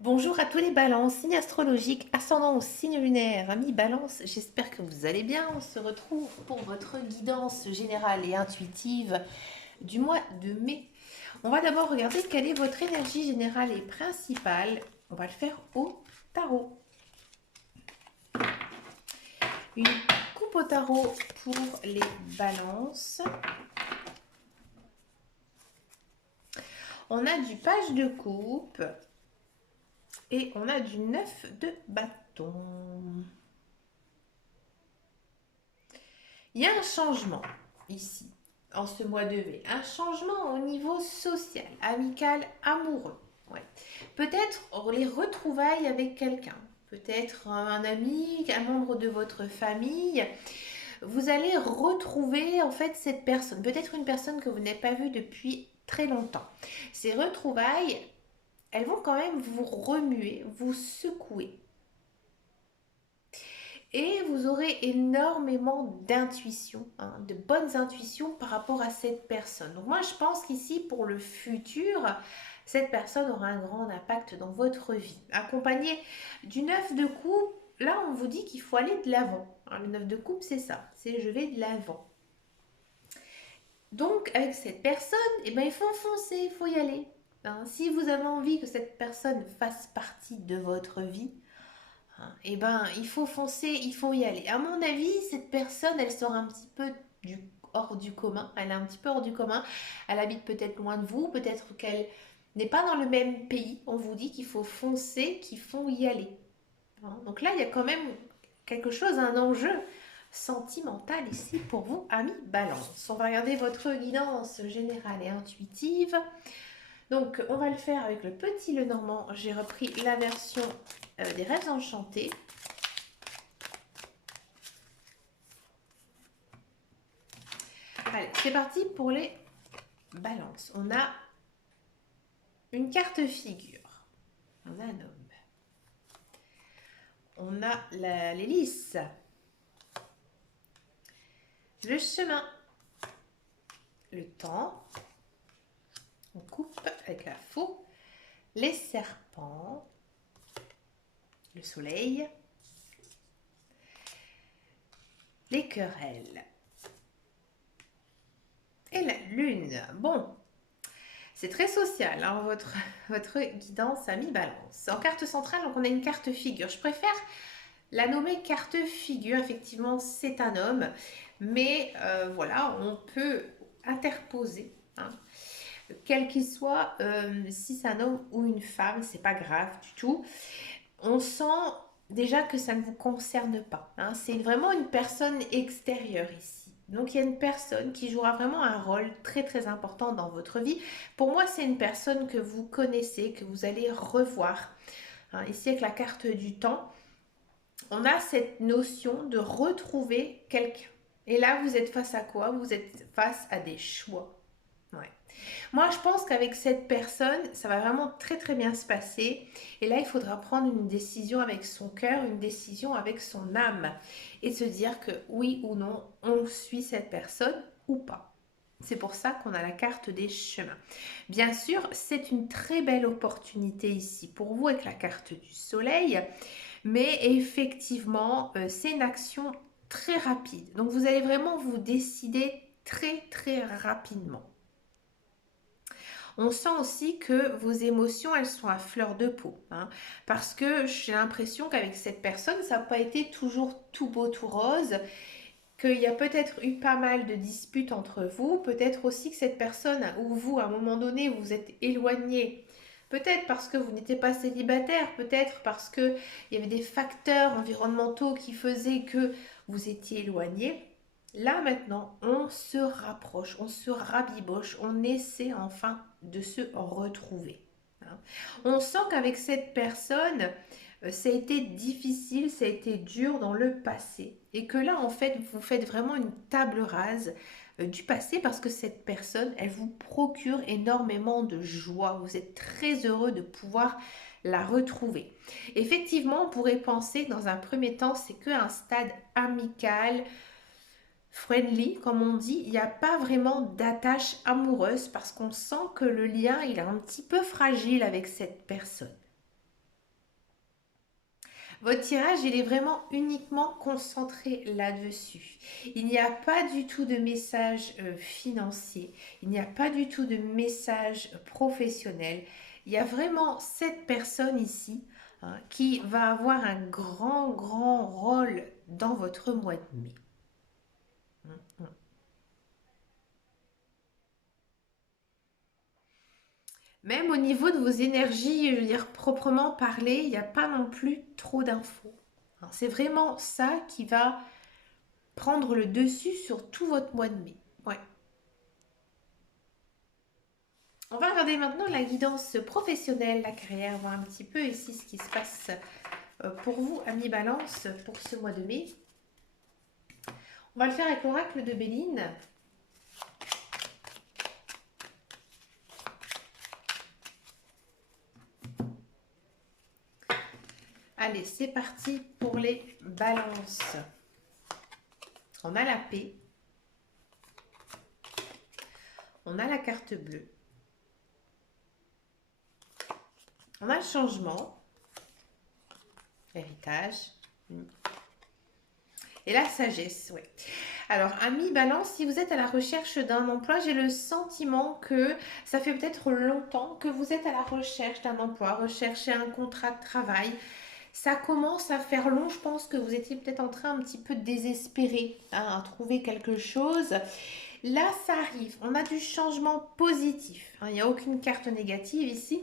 Bonjour à tous les balances, signe astrologique, ascendant au signe lunaire. Amis balance, j'espère que vous allez bien. On se retrouve pour votre guidance générale et intuitive du mois de mai. On va d'abord regarder quelle est votre énergie générale et principale. On va le faire au tarot. Une coupe au tarot pour les balances. On a du page de coupe et on a du 9 de bâton. Il y a un changement ici, en ce mois de mai. Un changement au niveau social, amical, amoureux. Ouais. Peut-être les retrouvailles avec quelqu'un. Peut-être un ami, un membre de votre famille. Vous allez retrouver en fait cette personne. Peut-être une personne que vous n'avez pas vue depuis très longtemps. Ces retrouvailles, elles vont quand même vous remuer, vous secouer. Et vous aurez énormément d'intuition, hein, de bonnes intuitions par rapport à cette personne. Donc moi, je pense qu'ici, pour le futur, cette personne aura un grand impact dans votre vie. Accompagné du 9 de coupe, là, on vous dit qu'il faut aller de l'avant. Hein, le 9 de coupe, c'est ça, c'est je vais de l'avant. Donc, avec cette personne, eh ben, il faut foncer, il faut y aller. Hein, si vous avez envie que cette personne fasse partie de votre vie, eh ben, il faut foncer, il faut y aller. À mon avis, cette personne, elle sort un petit peu hors du commun. Elle est un petit peu hors du commun. Elle habite peut-être loin de vous, peut-être qu'elle n'est pas dans le même pays. On vous dit qu'il faut foncer, qu'il faut y aller. Hein. Donc là, il y a quand même quelque chose, un enjeu sentimental ici pour vous, amis Balance. On va regarder votre guidance générale et intuitive. Donc, on va le faire avec le petit Lenormand. J'ai repris la version des rêves enchantés. Allez, c'est parti pour les balances. On a une carte figure. On a un homme. On a l'hélice. Le chemin. Le temps. On coupe avec la faux. Les serpents. Le soleil. Les querelles. Et la lune. Bon, c'est très social, hein, votre guidance ami balance. En carte centrale, donc on a une carte figure. Je préfère la nommer carte figure. Effectivement, c'est un homme. Mais voilà, on peut interposer, hein, quel qu'il soit, si c'est un homme ou une femme, c'est pas grave du tout. On sent déjà que ça ne vous concerne pas. Hein. C'est vraiment une personne extérieure ici. Donc il y a une personne qui jouera vraiment un rôle très très important dans votre vie. Pour moi, c'est une personne que vous connaissez, que vous allez revoir. Hein, ici avec la carte du temps, on a cette notion de retrouver quelqu'un. Et là, vous êtes face à quoi? Vous êtes face à des choix. Ouais. Moi, je pense qu'avec cette personne, ça va vraiment très très bien se passer. Et là, il faudra prendre une décision avec son cœur, une décision avec son âme. Et se dire que oui ou non, on suit cette personne ou pas. C'est pour ça qu'on a la carte des chemins. Bien sûr, c'est une très belle opportunité ici pour vous avec la carte du soleil. Mais effectivement, c'est une action très rapide. Donc, vous allez vraiment vous décider très très rapidement. On sent aussi que vos émotions, elles sont à fleur de peau. Hein, parce que j'ai l'impression qu'avec cette personne, ça n'a pas été toujours tout beau, tout rose. Qu'il y a peut-être eu pas mal de disputes entre vous. Peut-être aussi que cette personne ou vous, à un moment donné, vous êtes éloigné. Peut-être parce que vous n'étiez pas célibataire. Peut-être parce qu'il y avait des facteurs environnementaux qui faisaient que vous étiez éloigné. Là maintenant, on se rapproche, on se rabiboche, on essaie enfin de se retrouver. Hein. On sent qu'avec cette personne, ça a été difficile, ça a été dur dans le passé. Et que là, en fait, vous faites vraiment une table rase du passé parce que cette personne, elle vous procure énormément de joie. Vous êtes très heureux de pouvoir la retrouver. Effectivement, on pourrait penser que dans un premier temps, c'est qu'un stade amical, friendly, comme on dit, il n'y a pas vraiment d'attache amoureuse parce qu'on sent que le lien, il est un petit peu fragile avec cette personne. Votre tirage, il est vraiment uniquement concentré là-dessus. Il n'y a pas du tout de message financier, il n'y a pas du tout de message professionnel. Il y a vraiment cette personne ici, hein, qui va avoir un grand, grand rôle dans votre mois de mai. Mm, mm. Même au niveau de vos énergies, je veux dire proprement parlé, il n'y a pas non plus trop d'infos. Hein, c'est vraiment ça qui va prendre le dessus sur tout votre mois de mai. Ouais. On va regarder maintenant la guidance professionnelle, la carrière, voir un petit peu ici ce qui se passe pour vous, amis Balance, pour ce mois de mai. On va le faire avec l'oracle de Béline. Allez, c'est parti pour les balances. On a la paix. On a la carte bleue. On a le changement. Héritage. Et la sagesse, oui. Alors, amis Balance, si vous êtes à la recherche d'un emploi, j'ai le sentiment que ça fait peut-être longtemps que vous êtes à la recherche d'un emploi, rechercher un contrat de travail. Ça commence à faire long, je pense que vous étiez peut-être en train un petit peu de désespérer, hein, à trouver quelque chose. Là, ça arrive, on a du changement positif, hein, il n'y a aucune carte négative ici,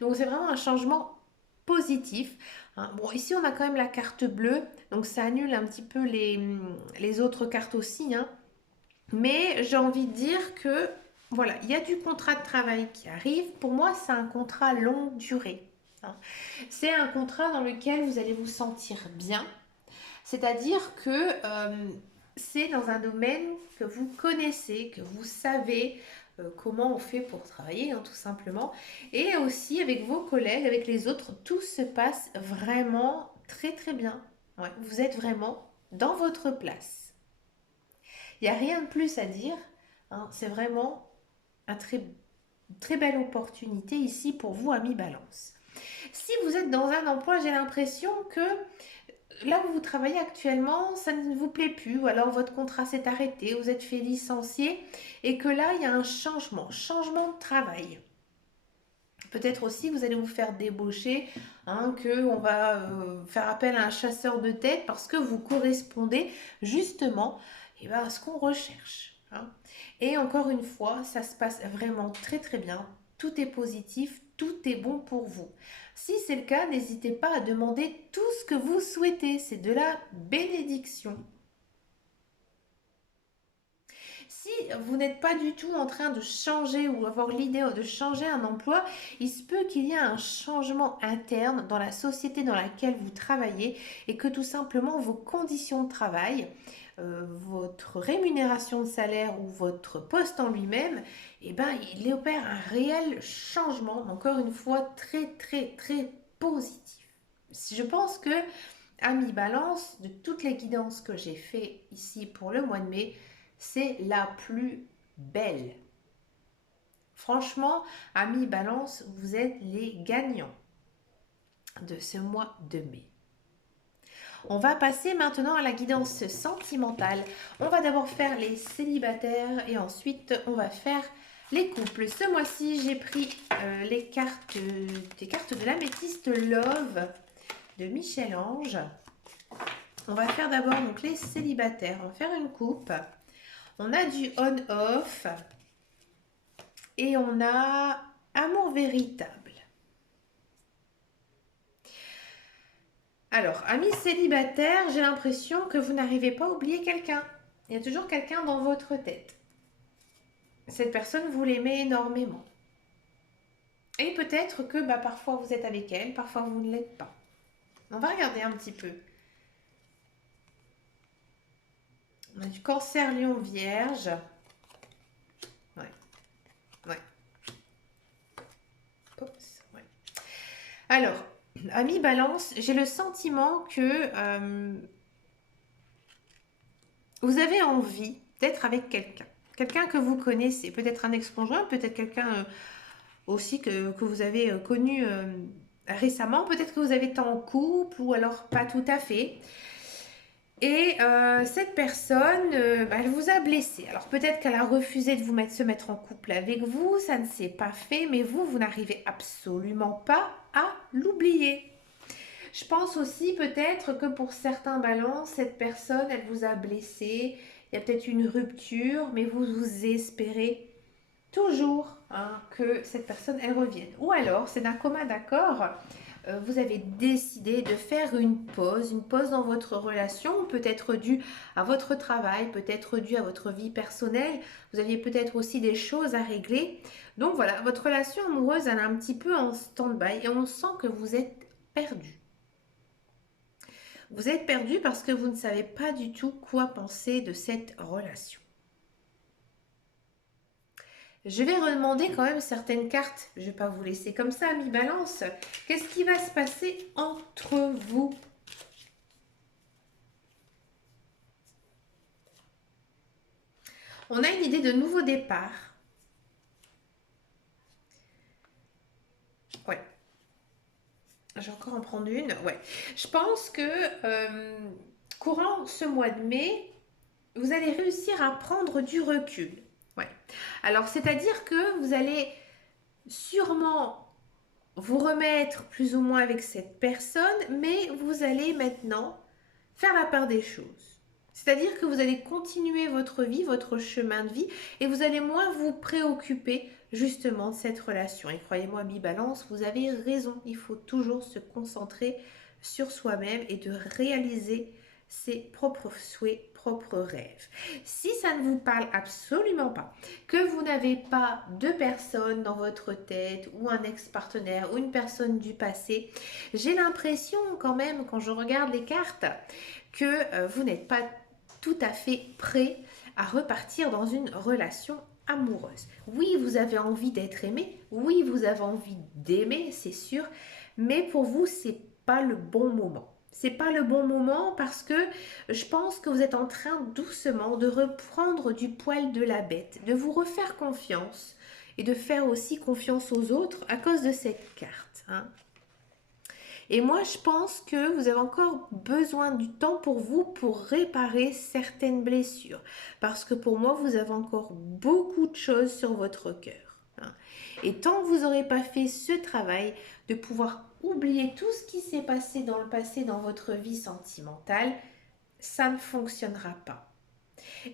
donc c'est vraiment un changement positif. Hein. Bon, ici on a quand même la carte bleue, donc ça annule un petit peu les autres cartes aussi, hein. Mais j'ai envie de dire que voilà, il y a du contrat de travail qui arrive. Pour moi, c'est un contrat longue durée. Hein. C'est un contrat dans lequel vous allez vous sentir bien. C'est-à-dire que c'est dans un domaine que vous connaissez, que vous savez comment on fait pour travailler, hein, tout simplement. Et aussi avec vos collègues, avec les autres, tout se passe vraiment très très bien. Ouais, vous êtes vraiment dans votre place. Il n'y a rien de plus à dire. Hein, c'est vraiment une très belle opportunité ici pour vous, amis Balance. Si vous êtes dans un emploi, j'ai l'impression que là où vous travaillez actuellement, ça ne vous plaît plus, ou alors votre contrat s'est arrêté, vous êtes fait licencier, et que là, il y a un changement de travail. Peut-être aussi que vous allez vous faire débaucher, hein, qu'on va faire appel à un chasseur de tête parce que vous correspondez justement à ce qu'on recherche. Hein. Et encore une fois, ça se passe vraiment très très bien. Tout est positif, tout est bon pour vous. Si c'est le cas, n'hésitez pas à demander tout ce que vous souhaitez. C'est de la bénédiction. Si vous n'êtes pas du tout en train de changer ou avoir l'idée de changer un emploi, il se peut qu'il y ait un changement interne dans la société dans laquelle vous travaillez et que tout simplement vos conditions de travail, votre rémunération de salaire ou votre poste en lui-même, eh ben, il opère un réel changement, encore une fois très très très positif. Je pense que, ami Balance, de toutes les guidances que j'ai fait ici pour le mois de mai, c'est la plus belle. Franchement, amis Balance, vous êtes les gagnants de ce mois de mai. On va passer maintenant à la guidance sentimentale. On va d'abord faire les célibataires et ensuite on va faire les couples. Ce mois-ci, j'ai pris des cartes de l'améthyste Love de Michel-Ange. On va faire d'abord donc les célibataires. On va faire une coupe. On a du on-off et on a amour véritable. Alors, amis célibataires, j'ai l'impression que vous n'arrivez pas à oublier quelqu'un. Il y a toujours quelqu'un dans votre tête. Cette personne, vous l'aimez énormément. Et peut-être que parfois vous êtes avec elle, parfois vous ne l'êtes pas. On va regarder un petit peu. On a du cancer, lion, vierge. Ouais. Ouais. Oups, ouais. Alors, amis Balance, j'ai le sentiment que vous avez envie d'être avec quelqu'un. Quelqu'un que vous connaissez, peut-être un ex-conjoint, peut-être quelqu'un aussi que vous avez connu récemment. Peut-être que vous avez été en couple ou alors pas tout à fait. Et cette personne, bah, elle vous a blessé. Alors peut-être qu'elle a refusé de se mettre en couple avec vous, ça ne s'est pas fait, mais vous n'arrivez absolument pas à l'oublier. Je pense aussi peut-être que pour certains balances, cette personne, elle vous a blessé. Il y a peut-être une rupture, mais vous espérez toujours hein, que cette personne, elle revienne. Ou alors, c'est d'un commun d'accord, vous avez décidé de faire une pause dans votre relation, peut-être due à votre travail, peut-être due à votre vie personnelle. Vous aviez peut-être aussi des choses à régler. Donc voilà, votre relation amoureuse, elle est un petit peu en stand-by et on sent que vous êtes perdu. Vous êtes perdu parce que vous ne savez pas du tout quoi penser de cette relation. Je vais redemander quand même certaines cartes. Je ne vais pas vous laisser comme ça, mi-balance. Qu'est-ce qui va se passer entre vous? On a une idée de nouveau départ. Ouais. Je vais encore en prendre une. Ouais. Je pense que courant ce mois de mai, vous allez réussir à prendre du recul. Ouais. Alors, c'est-à-dire que vous allez sûrement vous remettre plus ou moins avec cette personne, mais vous allez maintenant faire la part des choses. C'est-à-dire que vous allez continuer votre vie, votre chemin de vie, et vous allez moins vous préoccuper justement de cette relation. Et croyez-moi, mi-balance, vous avez raison. Il faut toujours se concentrer sur soi-même et de réaliser ses propres souhaits, propres rêves. Si ça ne vous parle absolument pas, que vous n'avez pas de personne dans votre tête ou un ex-partenaire ou une personne du passé, j'ai l'impression quand même quand je regarde les cartes que vous n'êtes pas tout à fait prêt à repartir dans une relation amoureuse. Oui, vous avez envie d'être aimé, oui, vous avez envie d'aimer, c'est sûr, mais pour vous, c'est pas le bon moment. C'est pas le bon moment parce que je pense que vous êtes en train doucement de reprendre du poil de la bête, de vous refaire confiance et de faire aussi confiance aux autres à cause de cette carte. Hein. Et moi, je pense que vous avez encore besoin du temps pour vous pour réparer certaines blessures. Parce que pour moi, vous avez encore beaucoup de choses sur votre cœur. Hein. Et tant que vous n'aurez pas fait ce travail de pouvoir oublier tout ce qui s'est passé dans le passé dans votre vie sentimentale, ça ne fonctionnera pas.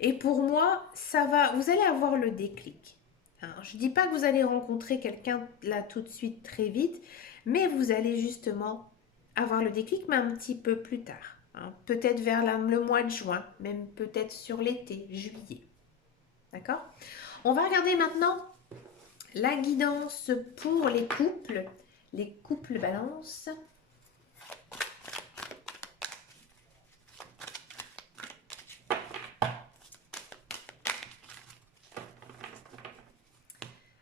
Et pour moi, ça va, vous allez avoir le déclic. Hein. Je ne dis pas que vous allez rencontrer quelqu'un là tout de suite très vite, mais vous allez justement avoir le déclic, mais un petit peu plus tard. Hein. Peut-être vers le mois de juin, même peut-être sur l'été, juillet. D'accord? On va regarder maintenant la guidance pour les couples balance.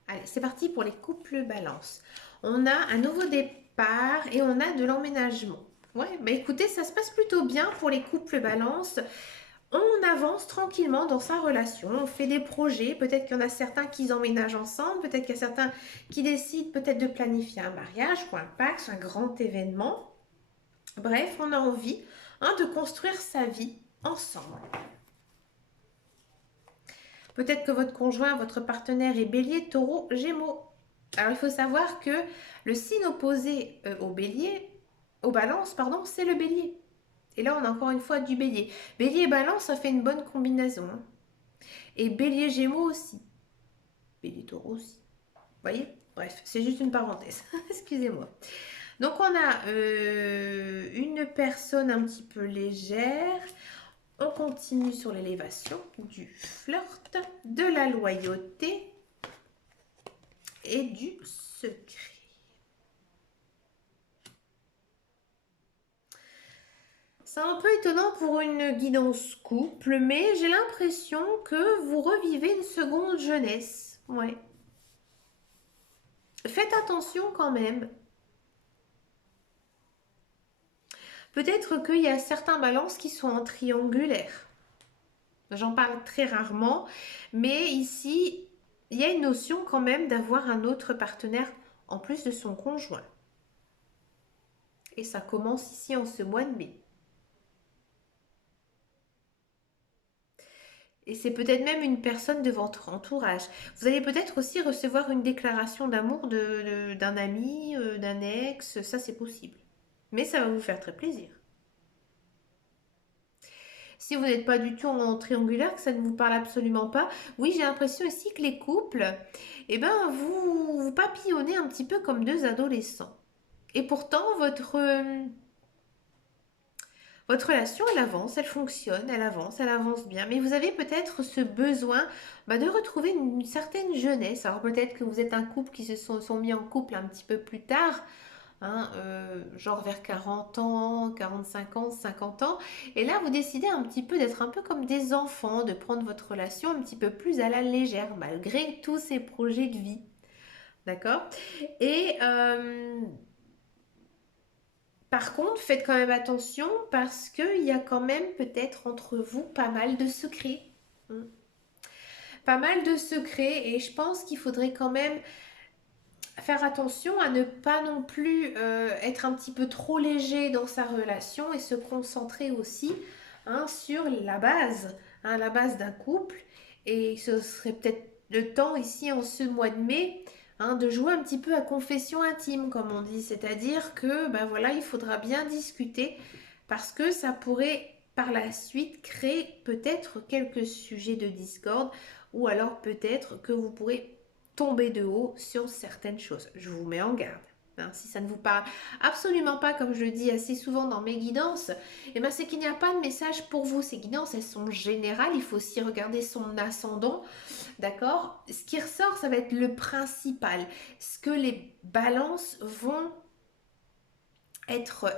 Allez, c'est parti pour les couples balance. On a un nouveau départ et on a de l'emménagement. Ouais, bah écoutez, ça se passe plutôt bien pour les couples balance. On avance tranquillement dans sa relation, on fait des projets, peut-être qu'il y en a certains qui emménagent ensemble, peut-être qu'il y a certains qui décident peut-être de planifier un mariage ou un Pacs, un grand événement. Bref, on a envie hein, de construire sa vie ensemble. Peut-être que votre conjoint, votre partenaire est bélier, taureau, gémeaux. Alors il faut savoir que le signe opposé au bélier, au balance, pardon, c'est le bélier. Et là, on a encore une fois du bélier. Bélier et balance, ça fait une bonne combinaison. Hein. Et bélier gémeaux aussi. Bélier taureau aussi. Vous voyez? Bref, c'est juste une parenthèse. Excusez-moi. Donc, on a une personne un petit peu légère. On continue sur l'élévation du flirt, de la loyauté et du secret. C'est un peu étonnant pour une guidance couple, mais j'ai l'impression que vous revivez une seconde jeunesse. Ouais. Faites attention quand même. Peut-être qu'il y a certains balances qui sont en triangulaire. J'en parle très rarement, mais ici, il y a une notion quand même d'avoir un autre partenaire en plus de son conjoint. Et ça commence ici en ce mois de mai. Et c'est peut-être même une personne de votre entourage. Vous allez peut-être aussi recevoir une déclaration d'amour d'un ami, d'un ex, ça c'est possible. Mais ça va vous faire très plaisir. Si vous n'êtes pas du tout en triangulaire, que ça ne vous parle absolument pas, oui, j'ai l'impression aussi que les couples, eh ben, vous papillonnez un petit peu comme deux adolescents. Et pourtant, votre relation, elle avance bien. Mais vous avez peut-être ce besoin de retrouver une certaine jeunesse. Alors peut-être que vous êtes un couple qui sont mis en couple un petit peu plus tard, hein, genre vers 40 ans, 45 ans, 50 ans. Et là, vous décidez un petit peu d'être un peu comme des enfants, de prendre votre relation un petit peu plus à la légère, malgré tous ces projets de vie. D'accord. Et par contre, faites quand même attention parce qu'il y a quand même peut-être entre vous pas mal de secrets. Hmm. Pas mal de secrets et je pense qu'il faudrait quand même faire attention à ne pas non plus être un petit peu trop léger dans sa relation et se concentrer aussi, hein, sur la base d'un couple. Et ce serait peut-être le temps ici en ce mois de mai, hein, de jouer un petit peu à confession intime, comme on dit. C'est-à-dire que ben voilà, il faudra bien discuter parce que ça pourrait par la suite créer peut-être quelques sujets de discorde ou alors peut-être que vous pourrez tomber de haut sur certaines choses. Je vous mets en garde. Hein, si ça ne vous parle absolument pas, comme je le dis assez souvent dans mes guidances, ben c'est qu'il n'y a pas de message pour vous. Ces guidances, elles sont générales. Il faut aussi regarder son ascendant. D'accord. Ce qui ressort, ça va être le principal. Ce que les balances vont être,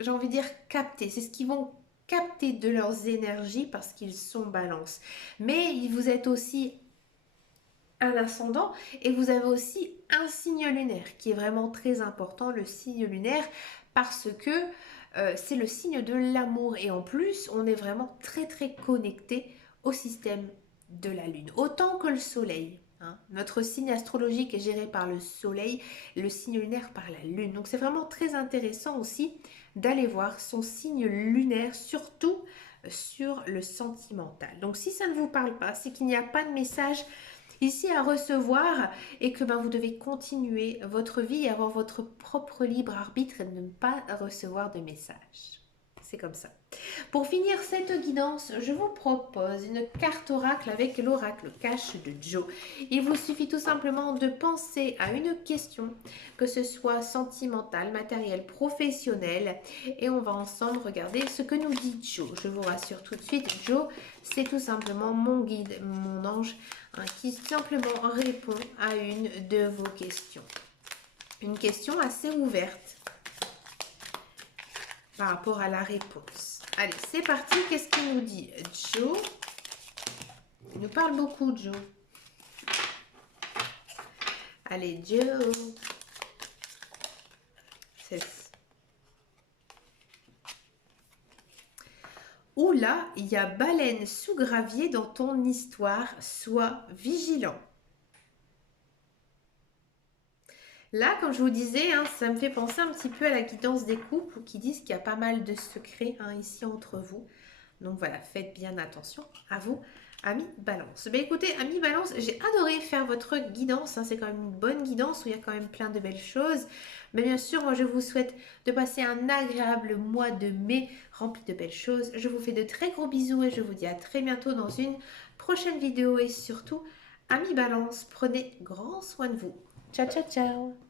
j'ai envie de dire, capter. C'est ce qu'ils vont capter de leurs énergies parce qu'ils sont balance. Mais vous êtes aussi un ascendant et vous avez aussi un signe lunaire qui est vraiment très important, le signe lunaire, parce que c'est le signe de l'amour et en plus on est vraiment très très connecté au système de la lune, autant que le soleil. Hein. Notre signe astrologique est géré par le soleil, le signe lunaire par la lune. Donc c'est vraiment très intéressant aussi d'aller voir son signe lunaire, surtout sur le sentimental. Donc si ça ne vous parle pas, c'est qu'il n'y a pas de message ici à recevoir et que vous devez continuer votre vie et avoir votre propre libre arbitre et ne pas recevoir de messages. C'est comme ça. Pour finir cette guidance, je vous propose une carte oracle avec l'oracle cache de Joe. Il vous suffit tout simplement de penser à une question, que ce soit sentimentale, matérielle, professionnelle, et on va ensemble regarder ce que nous dit Joe. Je vous rassure tout de suite, Joe, c'est tout simplement mon guide, mon ange, hein, qui simplement répond à une de vos questions. Une question assez ouverte par rapport à la réponse. Allez, c'est parti. Qu'est-ce qu'il nous dit, Joe? Il nous parle beaucoup, Joe. Allez, Joe. Oula, il y a baleine sous gravier dans ton histoire. Sois vigilant. Là, comme je vous disais, hein, ça me fait penser un petit peu à la guidance des couples qui disent qu'il y a pas mal de secrets, hein, ici entre vous. Donc voilà, faites bien attention à vous, amis Balance. Ben écoutez, amis Balance, j'ai adoré faire votre guidance. Hein, c'est quand même une bonne guidance où il y a quand même plein de belles choses. Mais bien sûr, moi je vous souhaite de passer un agréable mois de mai rempli de belles choses. Je vous fais de très gros bisous et je vous dis à très bientôt dans une prochaine vidéo. Et surtout, amis Balance, prenez grand soin de vous. Ciao, ciao, ciao!